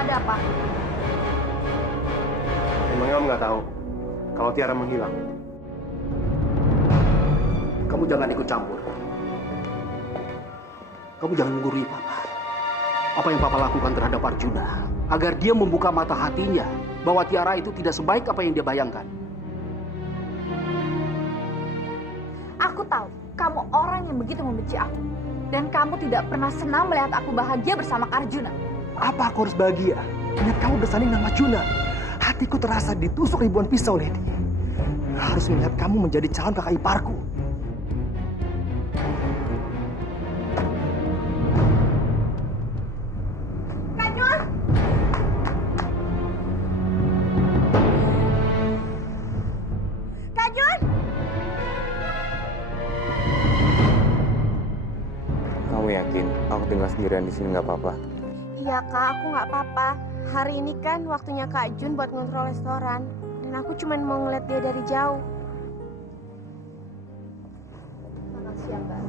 ada apa? Emangnya Om nggak tahu kalau Tiara menghilang? Kamu jangan ikut campur. Kamu jangan menggurui Papa. Apa yang Papa lakukan terhadap Arjuna, agar dia membuka mata hatinya bahwa Tiara itu tidak sebaik apa yang dia bayangkan. Aku tahu kamu orang yang begitu membenci aku. Dan kamu tidak pernah senang melihat aku bahagia bersama Arjuna. Apa aku harus bahagia? Lihat kamu bersanding dengan Arjuna. Hatiku terasa ditusuk ribuan pisau, Lady. Harus melihat kamu menjadi calon kakak iparku. Kak Jun! Kak Jun! Kamu yakin aku tinggal sendirian di sini nggak apa-apa? Iya kak, aku nggak apa-apa. Hari ini kan waktunya Kak Jun buat ngontrol restoran. Dan aku cuma mau ngeliat dia dari jauh. Makasih ya, Mbak.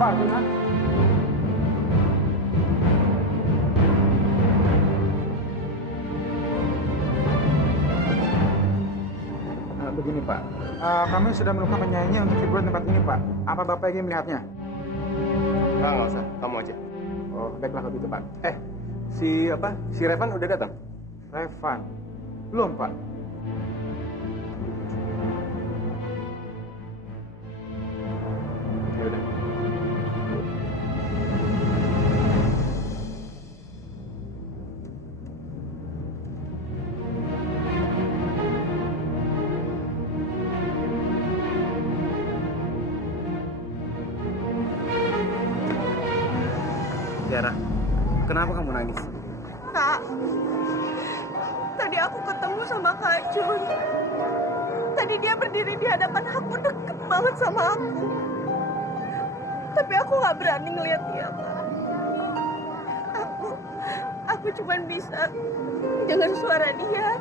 Pak Arjuna. Begini Pak, kami sudah menemukan penyanyinya untuk hiburan tempat ini Pak. Apa Bapak ingin melihatnya? Nggak usah, kamu aja. Oh, baiklah kalau gitu Pak. Si Revan udah datang? Revan? Belum Pak. Ya udah. Tiara, kenapa kamu nangis? Kak, tadi aku ketemu sama Kak Jun. Tadi dia berdiri di hadapan aku, deket banget sama aku. Tapi aku nggak berani ngeliat dia, Kak. Aku cuma bisa dengar suara dia.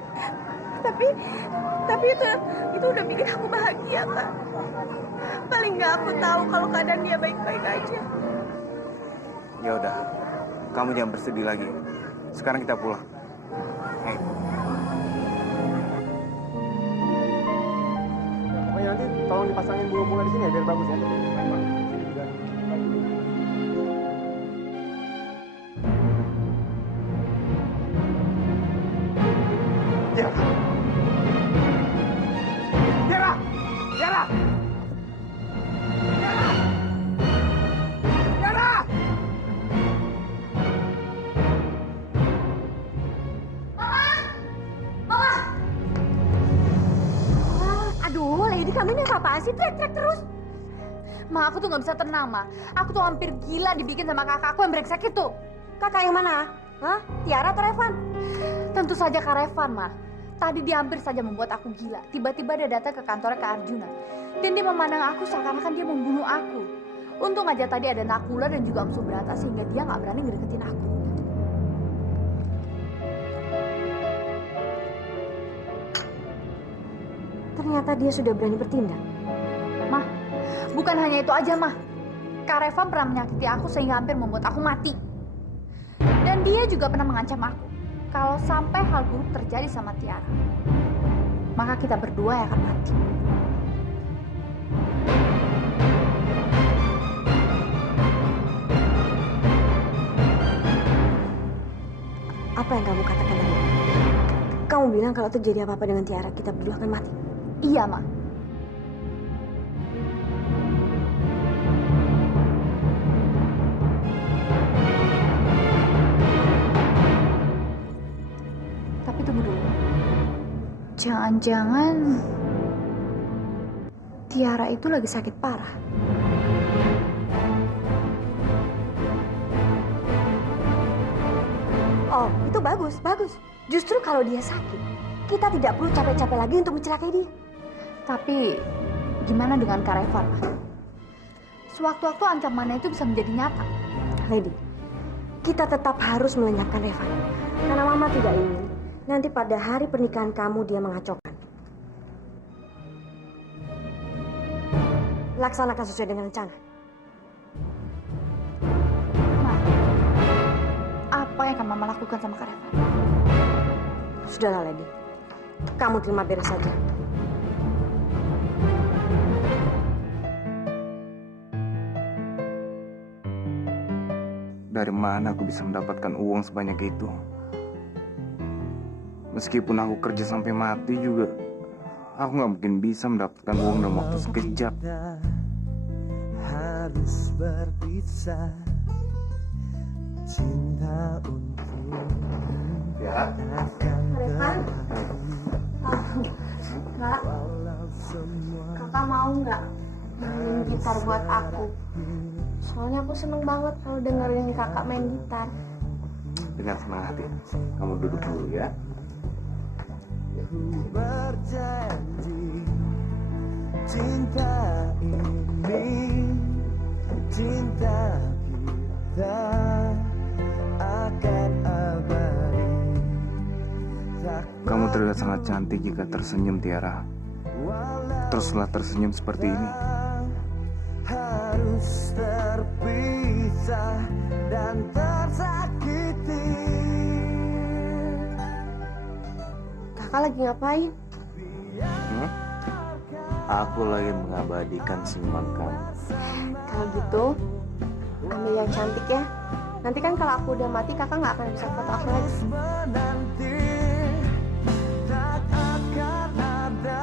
Tapi itu udah bikin aku bahagia, Kak. Paling nggak aku tahu kalau keadaan dia baik-baik aja. Ya udah, kamu jangan bersedih lagi. Sekarang kita pulang. Pokoknya nanti tolong dipasangin bunga-bunga di sini ya, biar bagus ya. Tiara! Tiara! Tiara! Aduh, Lady, kamu ini apaan sih? Teriak-teriak terus. Ma, aku tuh nggak bisa tenang, Ma. Aku tuh hampir gila dibikin sama kakakku yang brengsek itu. Kakak yang mana? Hah? Tiara atau Revan? Tentu saja Kak Revan, Ma. Tadi dia hampir saja membuat aku gila. Tiba-tiba dia datang ke kantornya Kak Arjuna. Dan dia memandang aku seakan-akan dia membunuh aku. Untung aja tadi ada Nakula dan juga Om Subrata sehingga dia nggak berani ngedeketin aku. Ternyata dia sudah berani bertindak. Mah, bukan hanya itu aja, Mah. Kak Revan pernah menyakiti aku sehingga hampir membuat aku mati. Dan dia juga pernah mengancam aku. Kalau sampai hal buruk terjadi sama Tiara, maka kita berdua yang akan mati. Apa yang kamu katakan tadi? Kamu bilang kalau terjadi apa-apa dengan Tiara, kita berdua akan mati. Iya, Ma. Tapi tunggu dulu. Jangan-jangan Tiara itu lagi sakit parah. Oh, itu bagus, bagus. Justru kalau dia sakit, kita tidak perlu capek-capek lagi untuk mencelakai dia. Tapi gimana dengan Kak Revan, Ma? Sewaktu-waktu ancamannya itu bisa menjadi nyata. Lady, kita tetap harus melenyapkan Revan. Karena Mama tidak ingin nanti pada hari pernikahan kamu dia mengacaukan. Laksanakan sesuai dengan rencana. Ma, apa yang akan Mama lakukan sama Kak Reva? Sudahlah, Lady. Kamu terima beres saja. Dari mana aku bisa mendapatkan uang sebanyak itu? Meskipun aku kerja sampai mati juga, aku nggak mungkin bisa mendapatkan uang dalam waktu sekejap. Harus berpisah, cinta untuk Ya. Revan, Kak, kakak mau nggak mainin gitar buat aku? Soalnya aku seneng banget kalau dengerin kakak main gitar. Dengan senang hati. Kamu duduk dulu ya. berjanji, cinta ini, cinta kita akan abadi. Kamu terlihat sangat cantik jika tersenyum, Tiara. Teruslah tersenyum seperti ini. Harus terpisah dan tersakiti. Kakak lagi ngapain? Aku lagi mengabadikan simbang kamu. Kalau gitu, ambil yang cantik ya. Nanti kan kalau aku udah mati, kakak nggak akan bisa foto aku lagi. Menanti tak akan ada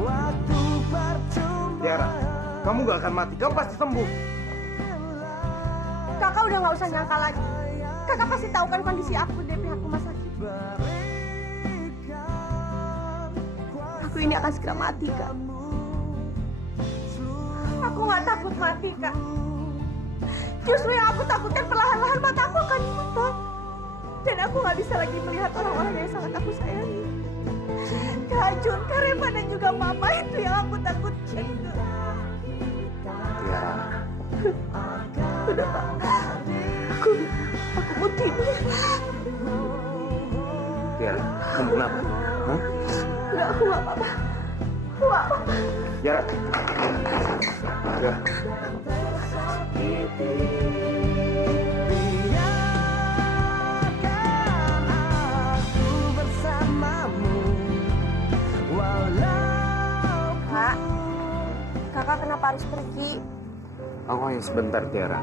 waktu percuma. Tiara, kamu gak akan mati. Kamu pasti sembuh. Kakak udah nggak usah nyangka lagi. Kakak pasti tahu kan kondisi aku dari pihak rumah sakit. Aku ini akan segera mati, Kak. Aku nggak takut mati, Kak. Justru yang aku takutkan perlahan-lahan mata aku akan buta. Dan aku nggak bisa lagi melihat orang-orang yang sangat aku sayangi. Kak Jun, Kak Reva, dan juga Mama, itu yang aku takutkan. Tiara, Udah, Pak. Aku mau tidur. Tiara, kamu kenapa? Hah? Udah, aku nggak apa-apa. Aku nggak apa-apa. Tiara. Udah. Biarkan aku bersamamu walau Kak, kakak kenapa harus pergi? Aku hanya sebentar, Tiara.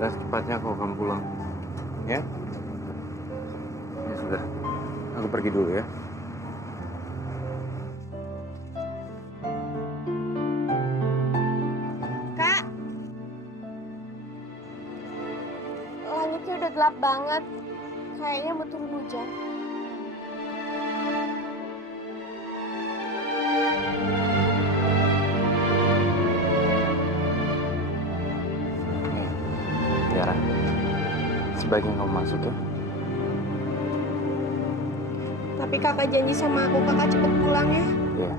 Dan secepatnya aku akan pulang. Ya? Ya sudah. Aku pergi dulu ya. Kak, langitnya udah gelap banget. Kayaknya mau turun hujan. Tiara, sebaiknya kamu masuk ya. Tapi kakak janji sama aku, kakak cepet pulang ya. Iya.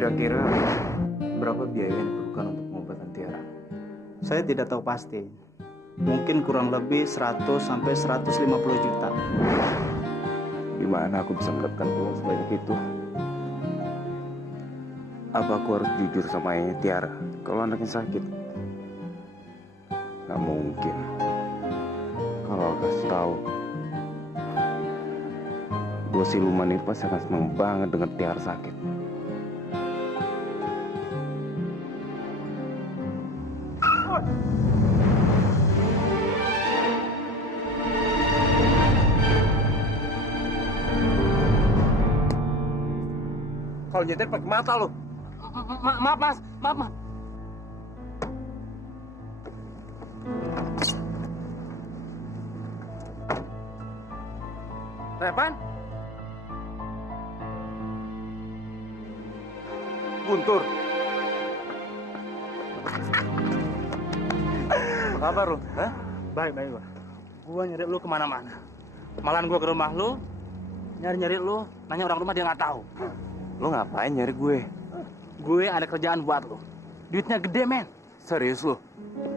Kira-kira berapa biaya yang diperlukan untuk pengobatan Tiara? Saya tidak tahu pasti. Mungkin kurang lebih 100 sampai 150 juta. Gimana aku bisa mendapatkan uang sebanyak itu? Apa aku harus jujur sama ayahnya Tiara kalau anaknya sakit? Gak mungkin. Kalau aku kasih tahu, bos siluman itu pasti akan senang banget dengan Tiara sakit. Kalau nyetir pakai mata lo. Maaf mas, maaf mas. Revan? Guntur. Apa kabar lu? Hah? Baik, gua. Gua nyari lu kemana-mana. Malahan gua ke rumah lu, nyari-nyari lu, nanya orang rumah dia nggak tahu. Lo ngapain nyari gue? Gue ada kerjaan buat lu. Duitnya gede, men. Serius lo?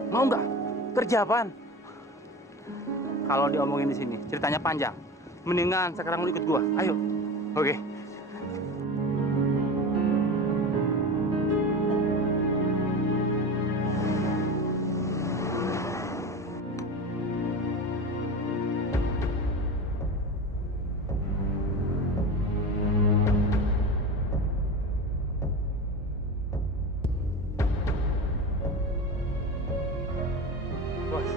Mau nggak? Kerja apaan? Kalau diomongin di sini, ceritanya panjang. Mendingan sekarang lu ikut gua. Ayo. Oke. Bos,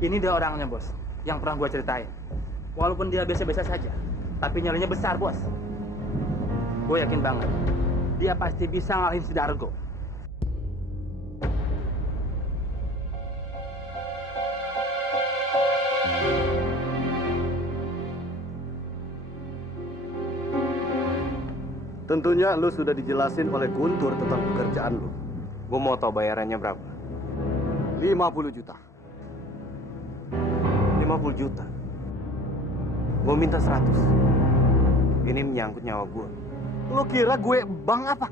ini dia orangnya, bos. Yang pernah gua ceritain. Walaupun dia biasa-biasa saja, tapi nyalinya besar, bos. Gue yakin banget, dia pasti bisa ngalahin si Dargo. Tentunya lu sudah dijelasin oleh Guntur tentang pekerjaan lu. Gue mau tahu bayarannya berapa? 50 juta. 50 juta. Gue minta 100. Ini menyangkut nyawa gue. Lu kira gue bank apa?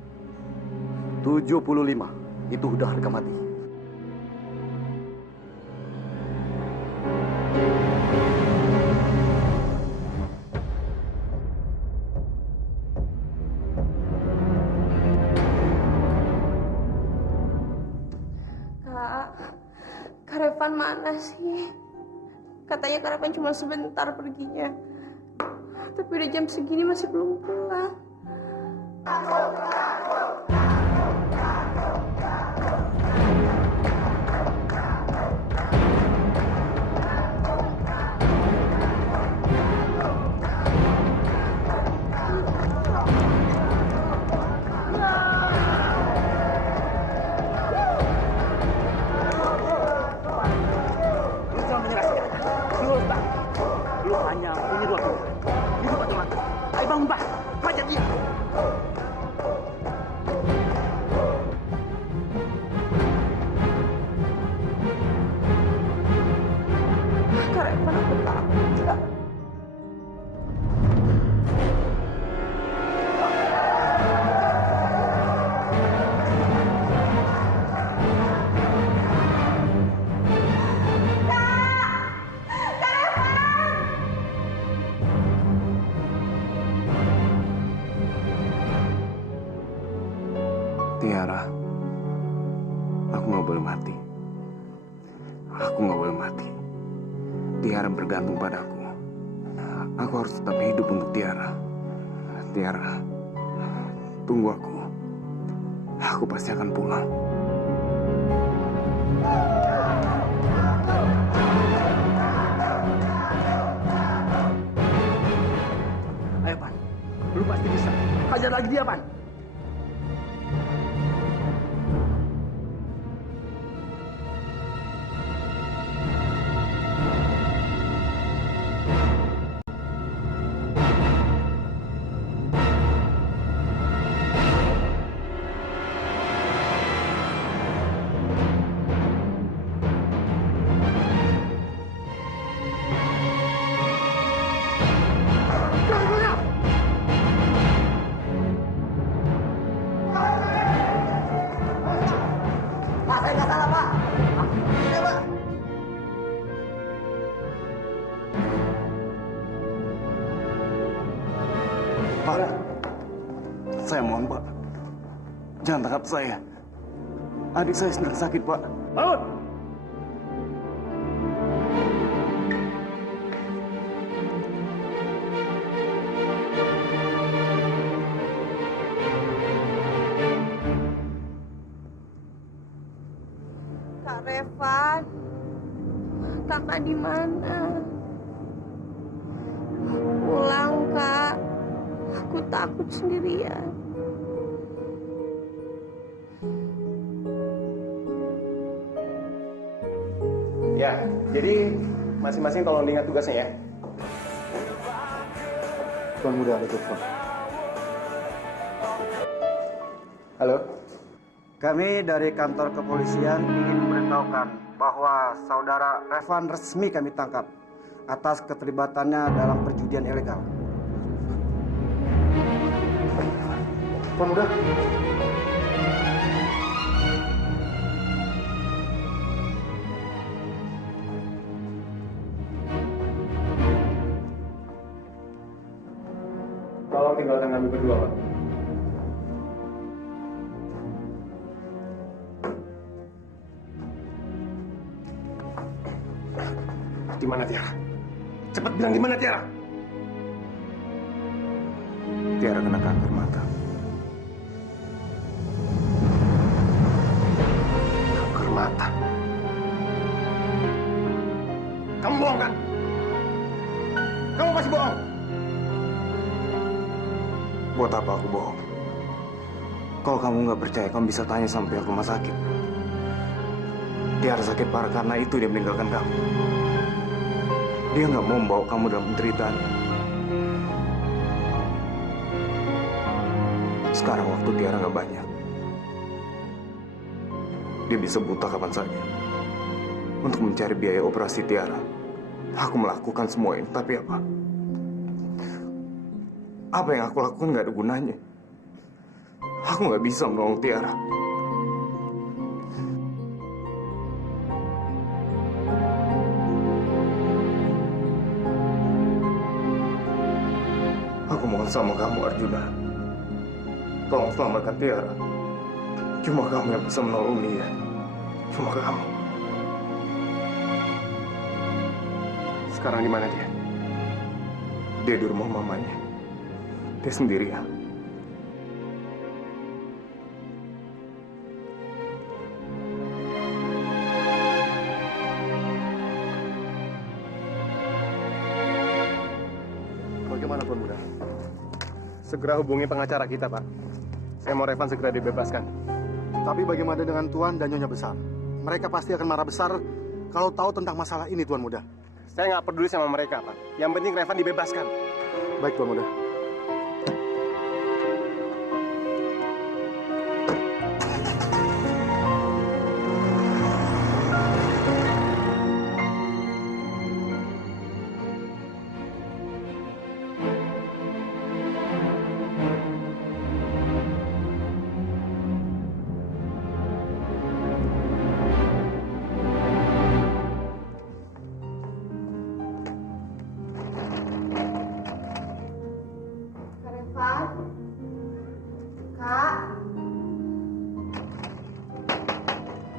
75. Itu udah harga mati. Kak Revan mana sih? Katanya Kak Revan cuma sebentar perginya. Tapi udah jam segini masih belum pulang. Lu jangan menyerah sekarang. Lu bang. Lu hanya punya 2 pilihan. Hidup atau mati. Ayo bangun, Pak. Hajar dia. Kak Revan, aku takut, Kak. Tiara, aku nggak boleh mati. Aku nggak boleh mati. Tiara bergantung padaku. Aku harus tetap hidup untuk Tiara. Tiara, tunggu aku. Aku pasti akan pulang. Ayo, Pan. Lu pasti bisa. Hajar lagi dia, Pan. Pak, saya mohon Pak, jangan tangkap saya. Adik saya sedang sakit Pak. Bangun! Kak Revan, kakak di mana? Pulang, Kak. Aku takut sendirian. Ya, jadi masing-masing tolong diingat tugasnya ya. Tuan Muda ada telepon. Halo. Kami dari kantor kepolisian ingin memberitahukan bahwa saudara Revan resmi kami tangkap atas keterlibatannya dalam perjudian ilegal. Tuan Muda. Tolong tinggalkan kami berdua, Pak. Di mana Tiara? Cepat bilang di mana Tiara? Tiara kena kanker mata. Kanker mata. Kamu bohong kan? Kamu pasti bohong. Buat apa aku bohong? Kalau kamu nggak percaya, kamu bisa tanya sama pihak rumah sakit. Tiara sakit parah karena itu dia meninggalkan kamu. Dia nggak mau membawa kamu dalam penderitaan. Sekarang waktu Tiara nggak banyak. Dia bisa buta kapan saja. Untuk mencari biaya operasi Tiara, aku melakukan semua ini, tapi apa? Apa yang aku lakukan nggak ada gunanya. Aku nggak bisa menolong Tiara. Aku mohon sama kamu, Arjuna. Tolong selamatkan Tiara. Cuma kamu yang bisa menolong dia. Cuma kamu. Sekarang di mana dia? Dia di rumah mamanya. Dia sendirian. Bagaimana Tuan Muda? Segera hubungi pengacara kita, Pak. Saya mau Revan segera dibebaskan. Tapi bagaimana dengan Tuan dan Nyonya Besar? Mereka pasti akan marah besar kalau tahu tentang masalah ini, Tuan Muda. Saya nggak peduli sama mereka, Pak. Yang penting Revan dibebaskan. Baik, Tuan Muda.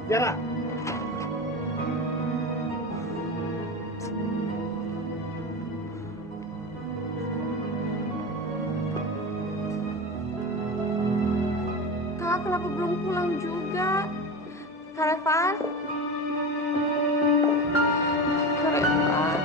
Tiara. Kak, kenapa belum pulang juga? Kak Revan? Kak Revan?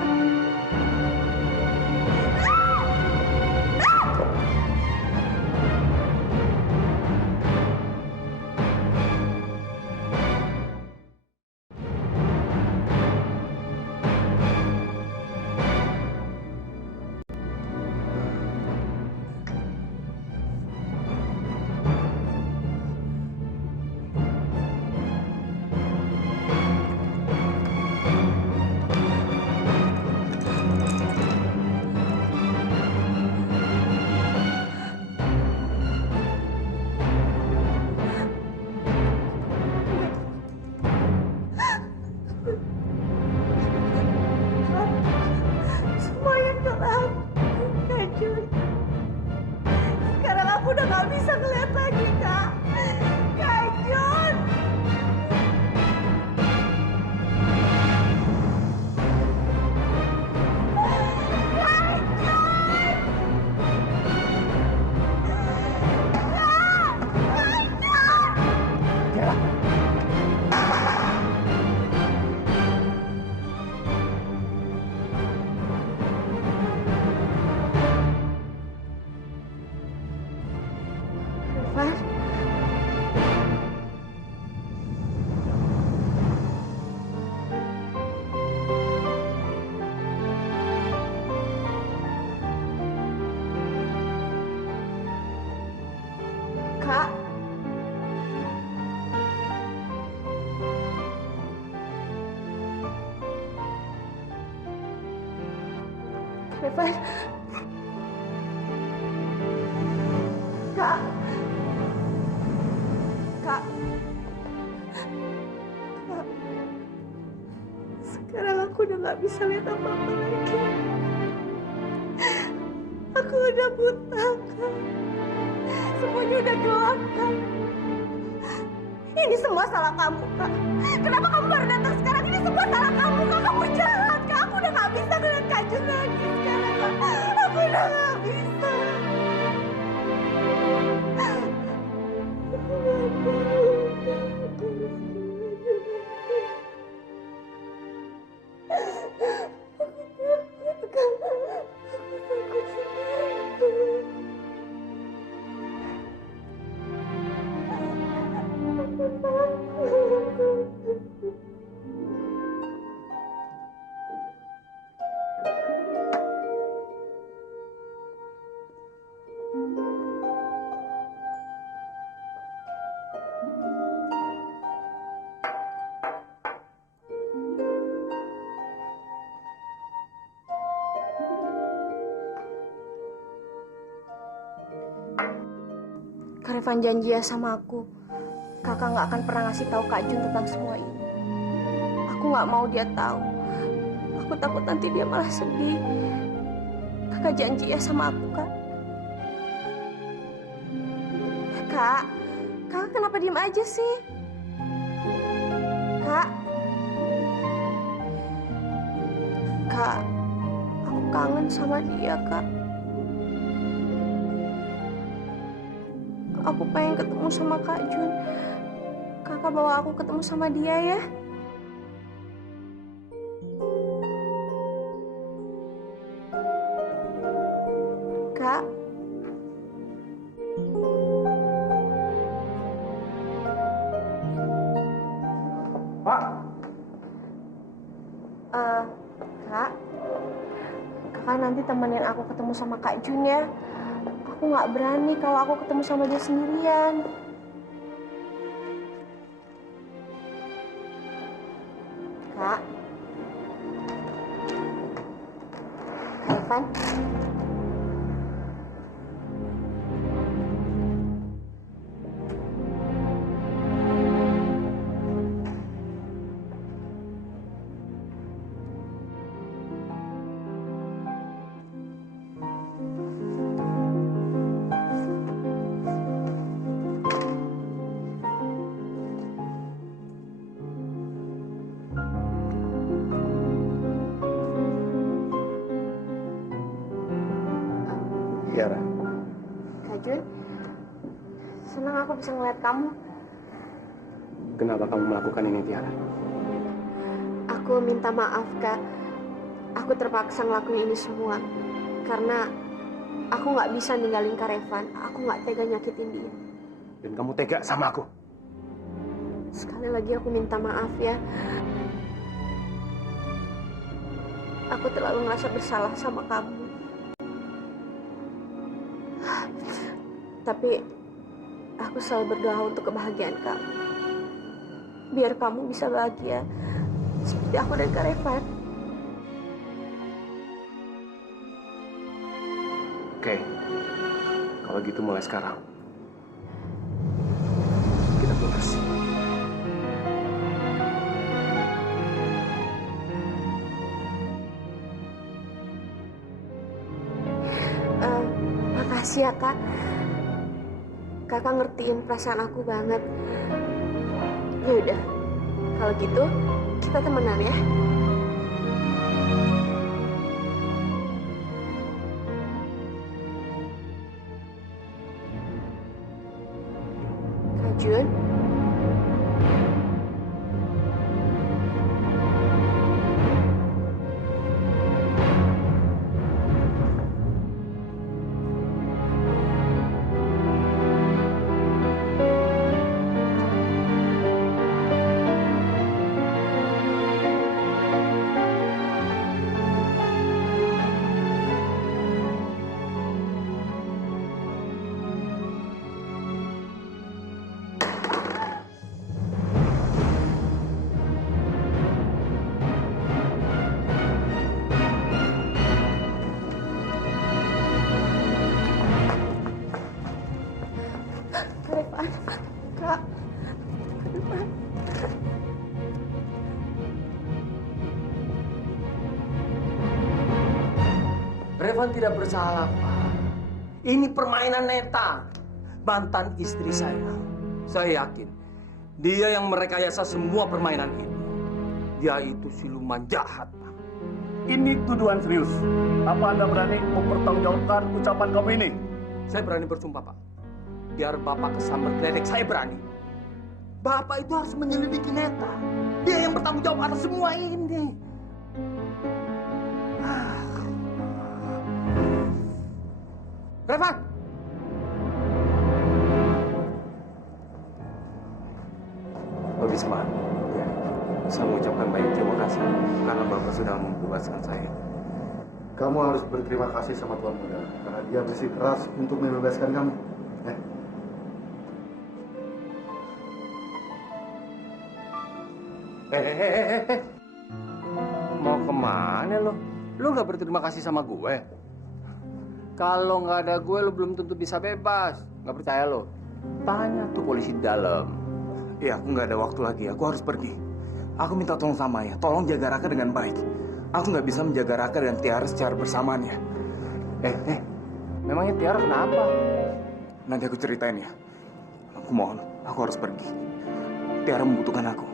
Revan. Kak. Kak. Kak. Sekarang aku udah gak bisa lihat apa-apa lagi. Aku udah buta, Kak. Semuanya udah gelap, Kak. Ini semua salah kamu, Kak. Kenapa kamu baru datang sekarang? Ini semua salah kamu, Kak. Kamu jahat, Kak. Aku udah gak bisa ngeliat Kak Jun lagi sekarang, Kak. Aku udah gak bisa. Kak Revan janji ya sama aku, kakak nggak akan pernah ngasih tahu Kak Jun tentang semua ini. Aku nggak mau dia tahu. Aku takut nanti dia malah sedih. Kakak janji ya sama aku, Kak. Kak, kakak kenapa diem aja sih? Kak, Kak, aku kangen sama dia, Kak. Aku pengen ketemu sama Kak Jun. Kakak bawa aku ketemu sama dia ya. Kak. Pak. Kak. Kakak nanti temenin aku ketemu sama Kak Jun ya. Aku nggak berani kalau aku ketemu sama dia sendirian. Kak. Kak Evan. Tiara. Kak Jun, senang aku bisa ngeliat kamu. Kenapa kamu melakukan ini, Tiara? Aku minta maaf, Kak. Aku terpaksa ngelakuin ini semua. Karena aku nggak bisa ninggalin Kak Revan. Aku nggak tega nyakitin dia. Dan kamu tega sama aku? Sekali lagi aku minta maaf ya. Aku terlalu merasa bersalah sama kamu. Tapi aku selalu berdoa untuk kebahagiaan kamu. Biar kamu bisa bahagia seperti aku dan Kak Revan. Oke. Kalau gitu mulai sekarang kita putus. Makasih ya, Kak. Kakak ngertiin perasaan aku banget. Ya udah, kalau gitu kita temenan ya. Kak Jun. Jun tidak bersalah, Pak. Ini permainan Neta, mantan istri saya. Saya yakin dia yang merekayasa semua permainan ini. Dia itu siluman jahat, Pak. Ini tuduhan serius. Apa Anda berani mempertanggungjawabkan ucapan kamu ini? Saya berani bersumpah, Pak. Biar Bapak kesambar geledek, saya berani. Bapak itu harus menyelidiki Neta. Dia yang bertanggung jawab atas semua ini. Revan! Pak Bisma, ya, saya mengucapkan banyak terima kasih karena Bapak sudah membebaskan saya. Kamu harus berterima kasih sama Tuan Muda karena dia bersikeras untuk membebaskan kamu. Mau kemana lo? Lo nggak berterima kasih sama gue? Kalau nggak ada gue, lo belum tentu bisa bebas. Nggak percaya lo? Tanya tuh polisi di dalam. Iya, aku nggak ada waktu lagi. Aku harus pergi. Aku minta tolong sama ya. Tolong jaga Raka dengan baik. Aku nggak bisa menjaga Raka dan Tiara secara bersamaan ya. Memangnya Tiara kenapa? Nanti aku ceritain ya. Aku mohon, aku harus pergi. Tiara membutuhkan aku.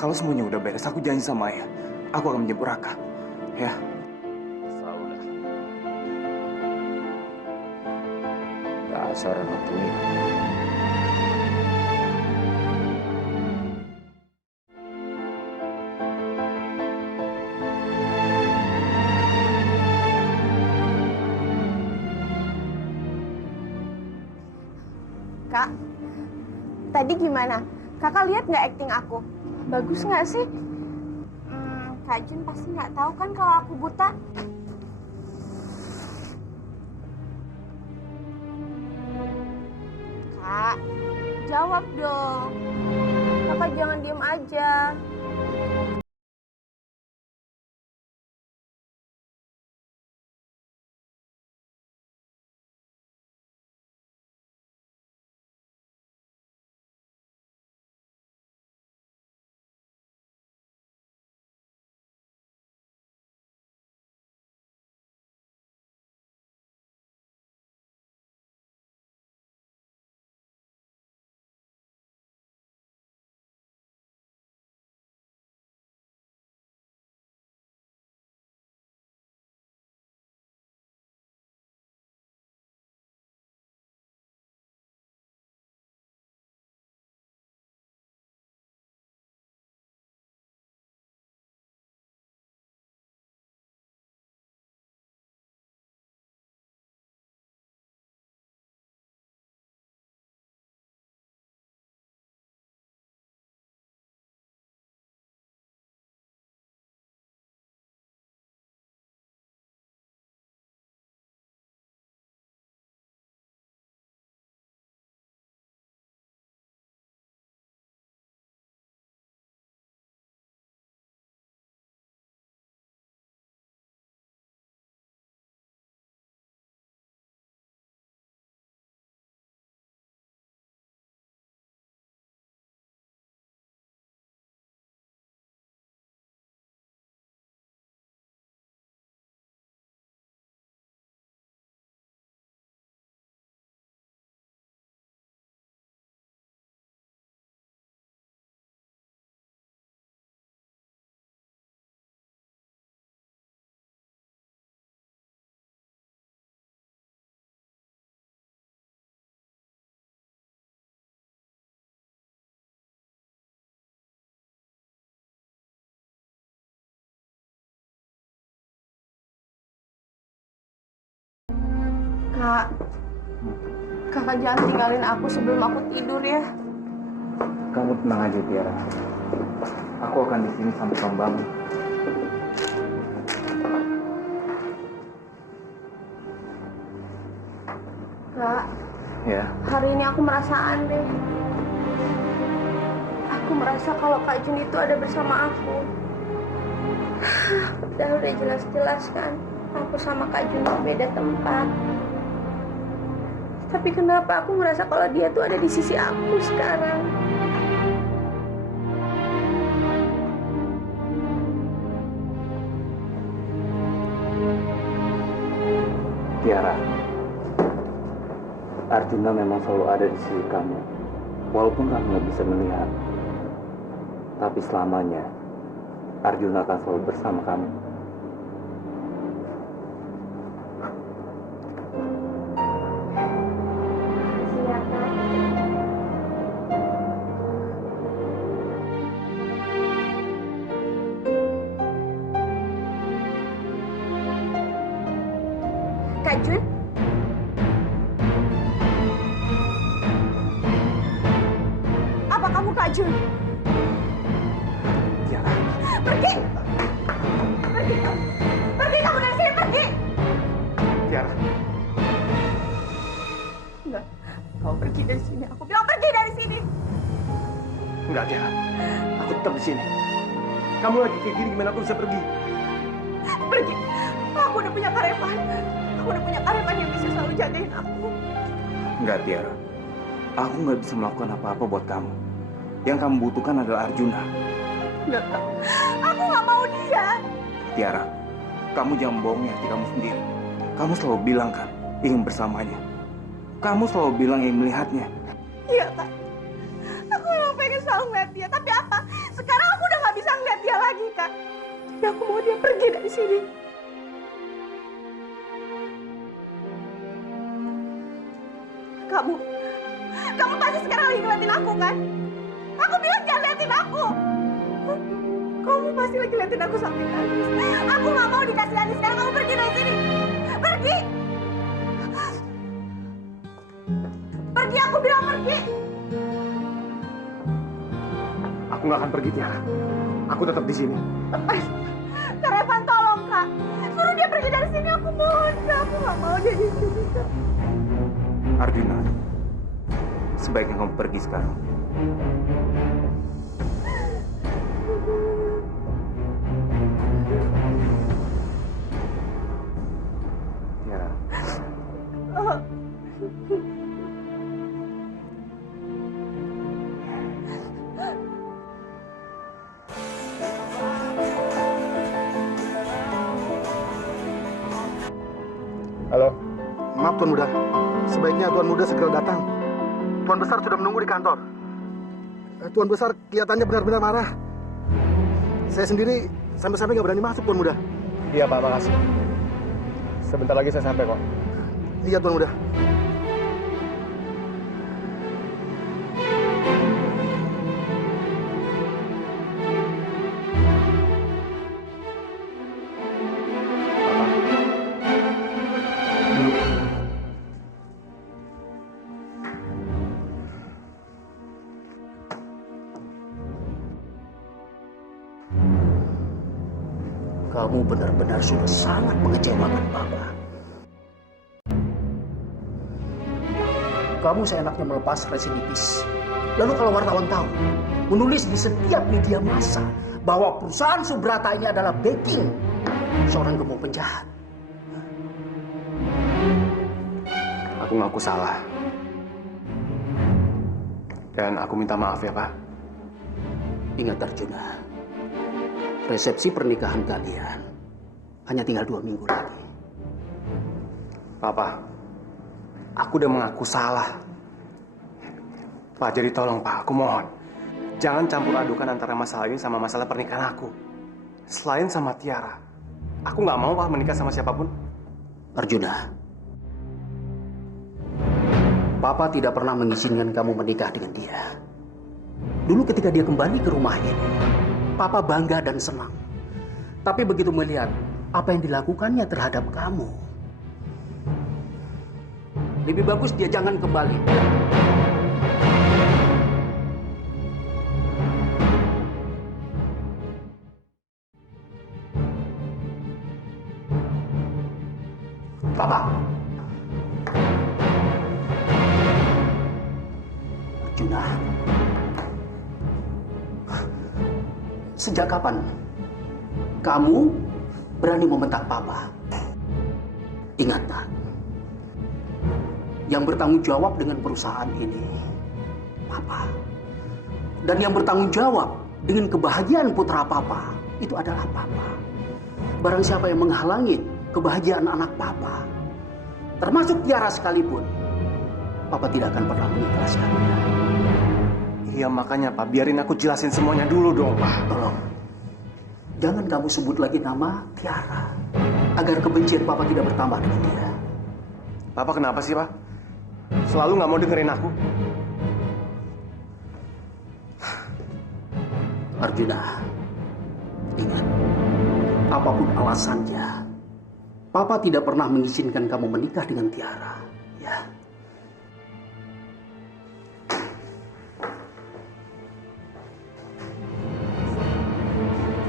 Kalau semuanya udah beres, aku janji sama Ayah. Aku akan menjemput Raka. Ya. Dasar anak ini. Kak, tadi gimana? Kakak lihat nggak acting aku? Bagus nggak sih? Kak Jun pasti nggak tahu kan kalau aku buta. Kak, jawab dong. Kakak jangan diem aja. Kak, kakak jangan tinggalin aku sebelum aku tidur ya. Kamu tenang aja, Tiara. Aku akan di sini sampai kamu bangun. Kak, Ya. hari ini aku merasa aneh. Aku merasa kalau Kak Jun itu ada bersama aku. Padahal udah jelas-jelas kan, aku sama Kak Jun beda tempat. Tapi kenapa aku merasa kalau dia tuh ada di sisi aku sekarang? Tiara, Arjuna memang selalu ada di sisi kamu. Walaupun kamu nggak bisa melihat, tapi selamanya Arjuna akan selalu bersama kamu. Kak Jun? Apa kamu Kak Jun? Tiara. Pergi! Pergi! Pergi kamu dari sini, pergi! Tiara. Enggak, kamu pergi dari sini. Aku bilang pergi dari sini. Enggak, Tiara. Aku tetap di sini. Kamu lagi kayak gini, gimana aku bisa pergi? Pergi. Aku udah punya Kak Revan. Aku udah punya Kak Revan yang bisa selalu jagain aku. Enggak, Tiara. Aku nggak bisa melakukan apa-apa buat kamu. Yang kamu butuhkan adalah Arjuna. Enggak, Kak. Aku nggak mau dia. Tiara, kamu jangan bohongi hati kamu sendiri. Kamu selalu bilang kan, ingin bersamanya. Kamu selalu bilang ingin melihatnya. Iya, Kak. Aku memang pengen selalu ngeliat dia. Tapi apa? Sekarang aku udah nggak bisa ngeliat dia lagi, Kak. Tapi aku mau dia pergi dari sini. Kamu pasti sekarang lagi ngeliatin aku, kan? Aku bilang jangan liatin aku. Kamu pasti lagi liatin aku sampai nangis. Aku nggak mau dikasih nangis. Sekarang kamu pergi dari sini. Pergi. Pergi, aku bilang pergi. Aku nggak akan pergi, Tiara. Aku tetap di sini. Kak Revan, tolong, Kak. Suruh dia pergi dari sini. Aku mohon, Kak. Aku nggak mau dia di sini, Kak. Arjuna, sebaiknya kamu pergi sekarang. Tiara. Halo. Maaf, Tuan Muda. Sebaiknya Tuan Muda segera datang. Tuan Besar sudah menunggu di kantor. Tuan Besar kelihatannya benar-benar marah. Saya sendiri sampai-sampai nggak berani masuk, Tuan Muda. Iya, Pak. Makasih. Sebentar lagi saya sampai kok. Iya, Tuan Muda. Kamu benar-benar sudah sangat mengecewakan Papa. Kamu seenaknya melepas residivis. Lalu kalau wartawan tahu, menulis di setiap media massa bahwa perusahaan Subrata ini adalah backing seorang gemuk penjahat. Aku ngaku salah. Dan aku minta maaf ya, Pak. Ingat Arjuna, resepsi pernikahan kalian hanya tinggal 2 minggu lagi. Papa, aku udah mengaku salah. Pak, jadi tolong Pak, aku mohon. Jangan campur adukan antara masalah ini sama masalah pernikahan aku. Selain sama Tiara, aku nggak mau Pak menikah sama siapapun. Arjuna, Papa tidak pernah mengizinkan kamu menikah dengan dia. Dulu ketika dia kembali ke rumah ini, Papa bangga dan senang. Tapi begitu melihat apa yang dilakukannya terhadap kamu, lebih bagus dia jangan kembali. Papa. Arjuna. Sejak kapan kamu berani membentak Papa? Ingat, Nak, yang bertanggung jawab dengan perusahaan ini Papa. Dan yang bertanggung jawab dengan kebahagiaan putra Papa itu adalah Papa. Barang siapa yang menghalangi kebahagiaan anak Papa, termasuk Tiara sekalipun, Papa tidak akan pernah mengikhlaskannya. Iya makanya Pak, biarin aku jelasin semuanya dulu dong Pak. Tolong, jangan kamu sebut lagi nama Tiara, agar kebencian Papa tidak bertambah dengan dia. Papa kenapa sih Pak? Selalu nggak mau dengerin aku. Arjuna, ingat, apapun alasannya, Papa tidak pernah mengizinkan kamu menikah dengan Tiara, ya.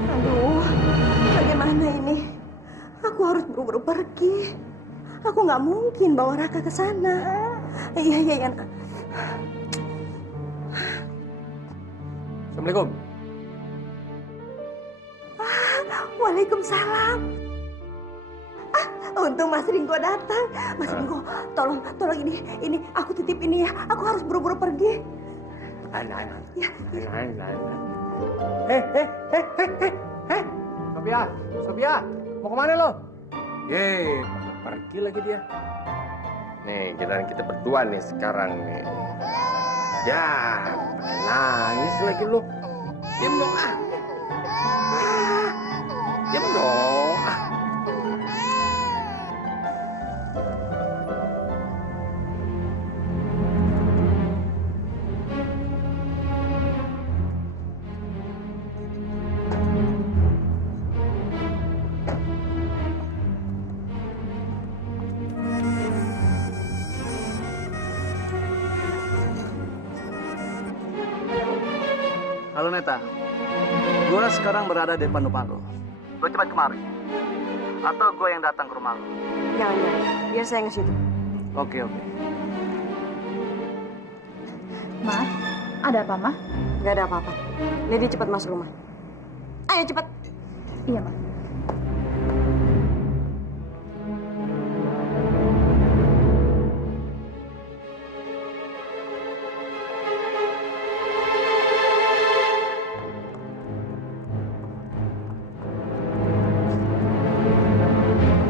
Aduh, bagaimana ini? Aku harus buru-buru pergi. Aku nggak mungkin bawa Raka ke sana. Iya. Assalamualaikum. Waalaikumsalam. Untung Mas Ringgo datang. Mas Ringgo, tolong ini aku titip ini ya. Aku harus buru-buru pergi. Ya. Sophia, mau kemana lo? Pergi lagi dia. Nih, kita berdua nih sekarang nih. Ya, nangis lagi lo. Diam dong ah. Diam dong ah. Halo Neta, gue sekarang berada di depan rumah lo. Lo cepat kemari. Atau gue yang datang ke rumah lo. Jangan, biar saya ke situ. Oke. Ma, ada apa, Ma? Gak ada apa-apa. Lady cepat masuk rumah. Ayo cepat. Iya, Ma.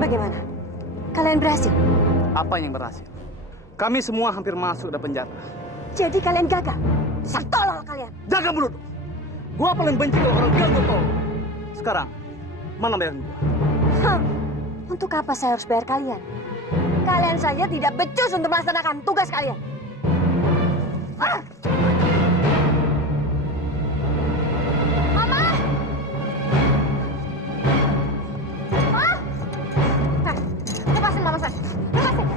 Bagaimana? Kalian berhasil? Apa yang berhasil? Kami semua hampir masuk ke penjara. Jadi kalian gagal? Sak tolol kalian. Jaga mulut. Gua paling benci kalau orang ganggu tolol. Sekarang, mana bayaran gua? Untuk apa saya harus bayar kalian? Kalian saja tidak becus untuk melaksanakan tugas kalian. Mama! Lepasin Mama saya. Lepasin.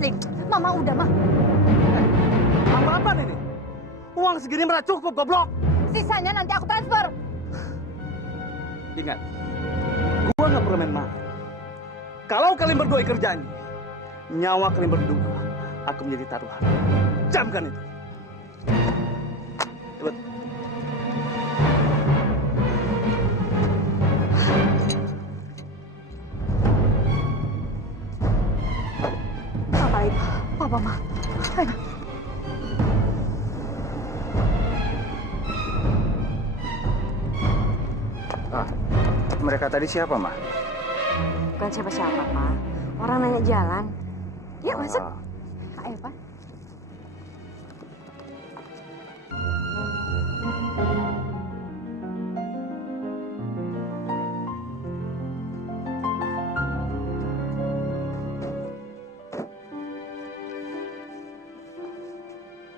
Nih, Mama udah, Ma. Apa-apa nih? Uang segini malah cukup, goblok. Sisanya nanti aku transfer. Ingat, gua nggak perlu main main. Kalau kalian berdua kerjanya, nyawa kalian berdua akan menjadi taruhan. Camkan itu. Cepet. Papa itu, Papa Ma. Ayo. Mereka tadi siapa, Ma? Bukan siapa-siapa, Pak. Orang nanya jalan. Yuk, masuk. Ayo, Pak.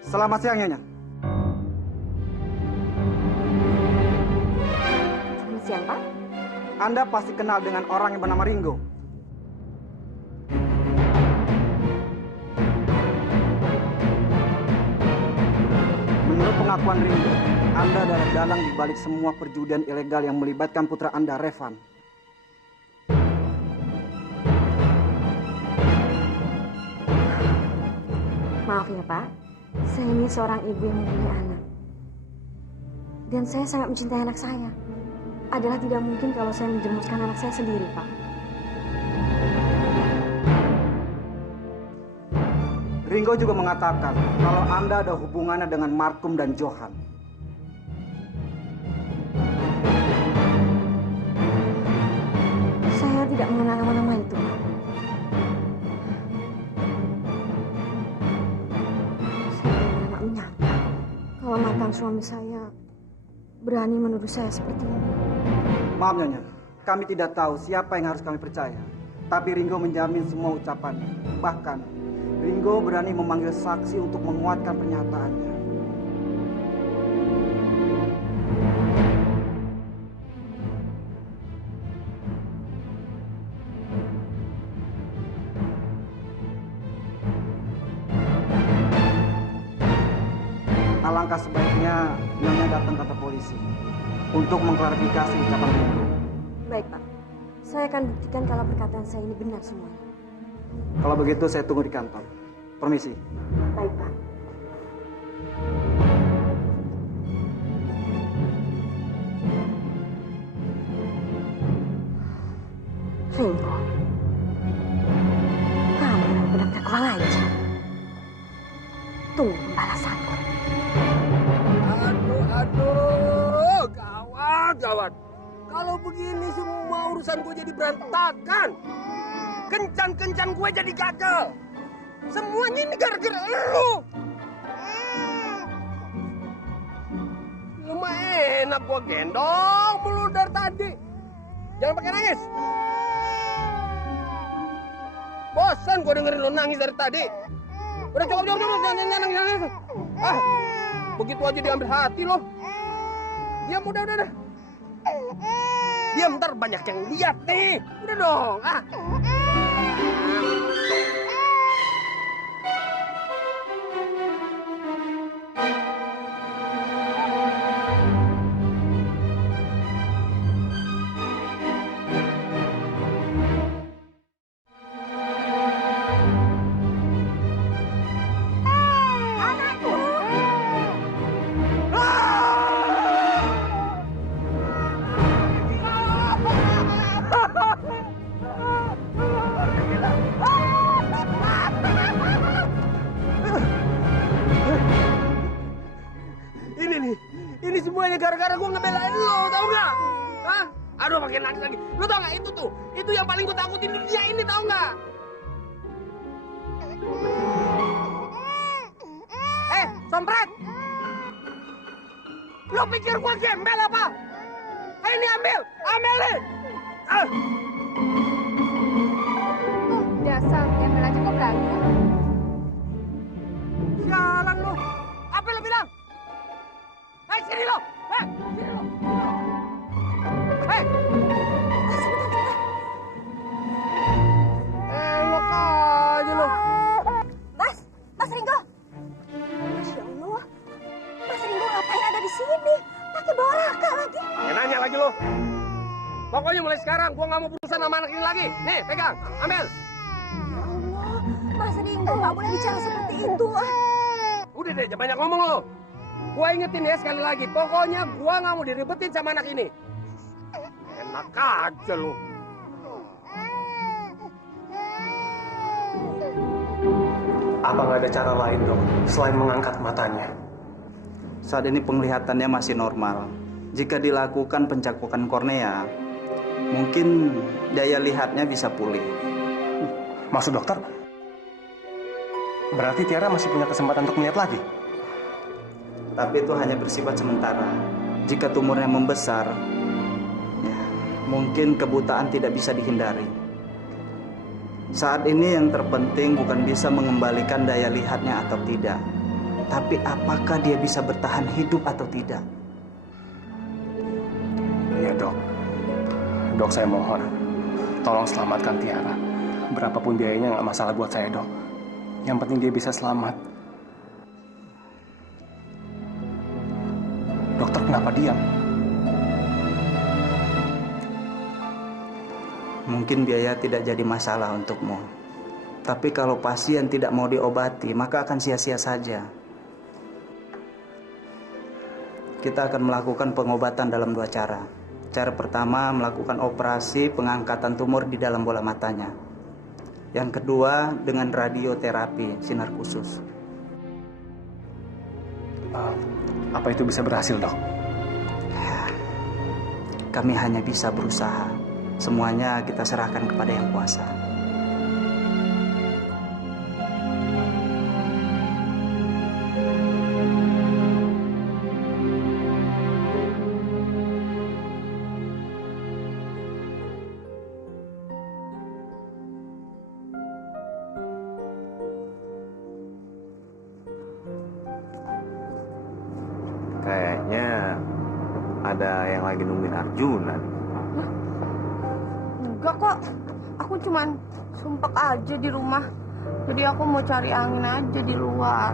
Selamat siang, Nyonya. Selamat siang, Pak. Anda pasti kenal dengan orang yang bernama Ringo. Menurut pengakuan Ringo, Anda adalah dalang di balik semua perjudian ilegal yang melibatkan putra Anda, Revan. Maaf ya, Pak. Saya ini seorang ibu yang mempunyai anak. Dan saya sangat mencintai anak saya. Adalah tidak mungkin kalau saya menjemuskan anak saya sendiri, Pak. Ringo juga mengatakan kalau Anda ada hubungannya dengan Markum dan Johan. calon suami saya berani menuduh saya seperti ini. Maaf Nyonya, kami tidak tahu siapa yang harus kami percaya. Tapi Ringo menjamin semua ucapannya. Bahkan Ringo berani memanggil saksi untuk menguatkan pernyataannya. Alangkah sebaiknya Nyonya datang ke kantor polisi untuk mengklarifikasi ucapan Ringo. Baik, Pak. Saya akan buktikan kalau perkataan saya ini benar semuanya. Kalau begitu saya tunggu di kantor. Permisi. Baik, Pak. Ringo, kamu benar-benar kurang ajar. Tunggu balasanku. Aduh, gawat. Kalau begini semua urusan gue jadi berantakan. Kencan-kencan gue jadi gagal. Semuanya ini gara-gara lu. Lu mah enak gue gendong mulu dari tadi. Jangan pakai nangis. Bosan gue dengerin lu nangis dari tadi. Udah cukup, jangan nangis. Ah, begitu aja diambil hati lo. Diam, udah. Diam, ntar banyak yang lihat nih. Udah dong, ah. Ini semuanya gara-gara gue ngebelain lo, tau nggak? Hah? Aduh, makin nangis lagi. Lo tau nggak itu yang paling gue takutin di dunia ini, tau nggak? Sompret! Lo pikir gue gembel apa? Ini ambil nih! Dasar gembel aja kok berani. Sialan lo! Apa lo bilang? Sini lo! Sini lo! Enak aja lo! Mas Ringo! Masya Allah, Mas Ringo ngapain ada di sini? Pakai bawa Raka lagi. Nanya lagi lo! Pokoknya mulai sekarang gua nggak mau berurusan sama anak ini lagi. Nih, pegang, ambil. Ya Allah, Mas Ringo nggak boleh bicara seperti itu. Udah deh, jangan banyak ngomong lo. Gua ingetin ya sekali lagi, pokoknya gua nggak mau diribetin sama anak ini. Enak aja lo. Apa nggak ada cara lain dok, selain mengangkat matanya? Saat ini penglihatannya masih normal. Jika dilakukan pencakukan kornea, mungkin daya lihatnya bisa pulih. Maksud dokter, berarti Tiara masih punya kesempatan untuk melihat lagi? Tapi itu hanya bersifat sementara. Jika tumornya membesar, ya, mungkin kebutaan tidak bisa dihindari. Saat ini yang terpenting bukan bisa mengembalikan daya lihatnya atau tidak, tapi apakah dia bisa bertahan hidup atau tidak. Iya dok. Dok, saya mohon, tolong selamatkan Tiara. Berapapun biayanya nggak masalah buat saya dok. Yang penting dia bisa selamat. Dokter kenapa diam? Mungkin biaya tidak jadi masalah untukmu. Tapi kalau pasien tidak mau diobati, maka akan sia-sia saja. Kita akan melakukan pengobatan dalam 2 cara. Cara pertama, melakukan operasi pengangkatan tumor di dalam bola matanya. Yang kedua, dengan radioterapi sinar khusus. Apa itu bisa berhasil, dok? Kami hanya bisa berusaha. Semuanya kita serahkan kepada Yang Kuasa. ada yang lagi nungguin Arjuna. Enggak kok. Aku cuman sumpek aja di rumah. Jadi aku mau cari angin aja di luar.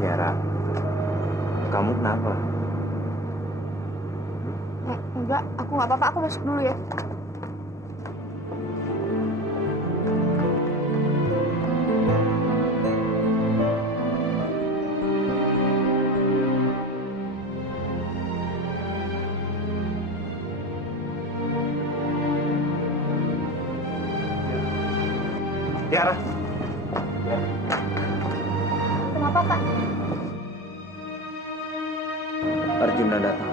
Tiara, kamu kenapa? Enggak, aku nggak apa-apa. Aku masuk dulu ya. Tiara. Kenapa, Pak? Arjuna datang.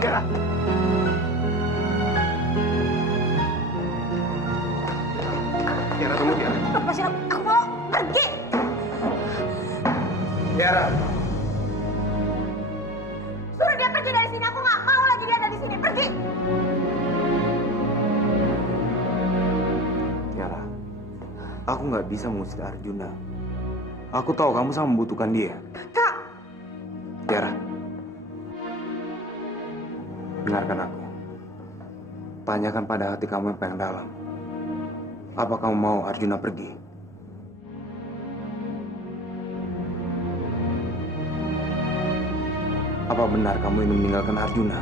Tiara. Tiara, tunggu Tiara. Lepasin aku mau pergi. Tiara. Suruh dia pergi dari sini. Aku nggak mau lagi dia ada di sini. Pergi. Tiara, aku nggak bisa mengusir Arjuna. Aku tahu kamu sangat membutuhkan dia. Kak. Tiara, dengarkan aku. Tanyakan pada hati kamu yang paling dalam. Apa kamu mau Arjuna pergi? Apa benar kamu ingin meninggalkan Arjuna?